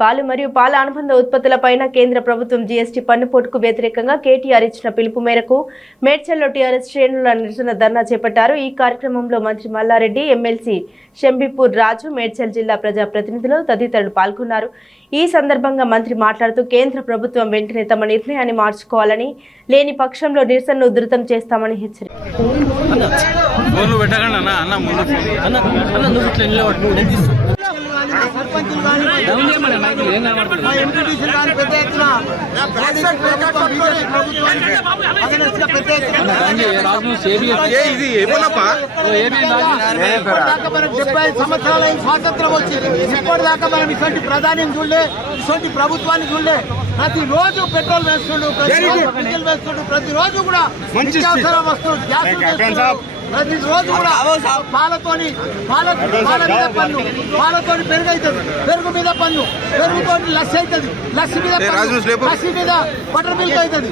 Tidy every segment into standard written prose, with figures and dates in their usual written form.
పాలు మరియు పాల అనుబంధ ఉత్పత్తులపైన కేంద్ర ప్రభుత్వం జీఎస్టీ పన్నుపోటుకు వ్యతిరేకంగా కేటీఆర్ ఇచ్చిన పిలుపు మేరకు మేడ్చల్లో టీఆర్ఎస్ శ్రేణుల నిరసన ధర్నా చేపట్టారు. ఈ కార్యక్రమంలో మంత్రి మల్లారెడ్డి, ఎమ్మెల్సీ షంబీపూర్ రాజు, మేడ్చల్ జిల్లా ప్రజా ప్రతినిధులు తదితరులు పాల్గొన్నారు. ఈ సందర్భంగా మంత్రి మాట్లాడుతూ కేంద్ర ప్రభుత్వం వెంటనే తమ నిర్ణయాన్ని మార్చుకోవాలని, లేని పక్షంలో నిరసనను ఉధృతం చేస్తామని హెచ్చరించారు. స్వాతంత్రం వచ్చింది, ఇప్పటిదాకా మనం ఇటువంటి ప్రధాని చూడలే, ఇటువంటి ప్రభుత్వాన్ని చూడలే. ప్రతిరోజు పెట్రోల్ వేస్తుండు, డీజిల్ వేస్తుండు, ప్రతిరోజు కూడా నిత్యావసర వస్తువులు గ్యాస్ ప్రతిరోజు కూడా పాలతోని పాల మీద పన్ను, పాలతోని పెరుగు అవుతుంది, పెరుగు మీద పన్ను, పెరుగుతోని లస్సి అవుతుంది, లస్సి మీద లస్సి మీద బటర్ మిల్క్ అవుతుంది,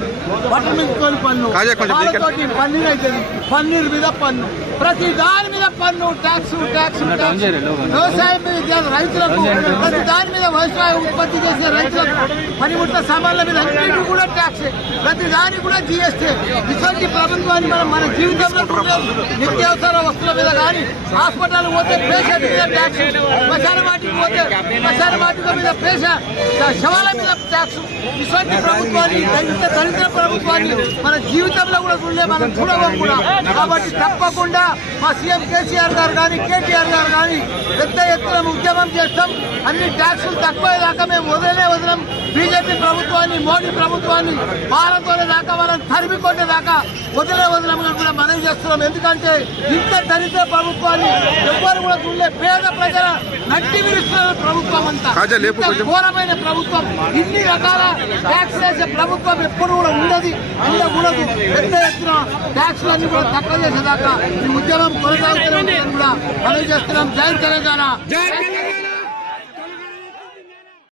బటర్ మిల్క్ తోని పన్ను, పాలతోటి పన్నీర్ అవుతుంది, పన్నీర్ మీద పన్ను, ప్రతి దాని మీద పన్ను, ట్యాక్స్ ట్యాక్స్ వ్యవసాయం మీద రైతులకు, ప్రతి దాని మీద వ్యవసాయ ఉత్పత్తి చేసే రైతులకు, పనిముట్ల సామాన్ల మీద అన్నింటినీ కూడా ట్యాక్స్, ప్రతి దానికి కూడా జీఎస్టీ. ఇటువంటి ప్రభుత్వాన్ని మనం మన జీవితంలో నిత్యావసర వస్తువుల మీద కానీ, హాస్పిటల్ పోతే పేషెంట్ మీద ట్యాక్స్, శ్మశాన వాటికి పోతే శ్మశాన వాటిక మీద శవాల మీద ట్యాక్స్. ఇటువంటి ప్రభుత్వాన్ని, దళిత ప్రభుత్వాన్ని మన జీవితంలో కూడా చూడలే, మనం చూడవం కూడా. కాబట్టి తప్పకుండా మా సీఎం కేసీఆర్ గారు కానీ, కేటీఆర్ గారు కానీ పెద్ద ఎత్తున ఉద్యమం చేస్తాం. అన్ని ట్యాక్సులు తక్కువ దాకా మేము వదలం. బీజేపీ ప్రభుత్వాన్ని, మోడీ ప్రభుత్వాన్ని పాలతోనే దాకా మనం తరిమికొట్టే దాకా వదలమని కూడా మనం చేస్తున్నాం. ఎందుకంటే ఇంత దళిత ప్రభుత్వాన్ని ఎవ్వరు కూడా చూడలే. పేద ప్రజల నట్టి విరుస్తున్న ప్రభుత్వం అంతా, ఘోరమైన ప్రభుత్వం. ఇన్ని రకాల ట్యాక్స్ వేసే ప్రభుత్వం ఎప్పుడు కూడా ఉండదు. పెద్ద ఎత్తున ట్యాక్సులన్నీ కూడా తక్కువ చేసేదాకా ఈ ఉద్యమం కొనసాగుతూనే కూడా మనం చేస్తున్నాం. జై తెలంగాణ.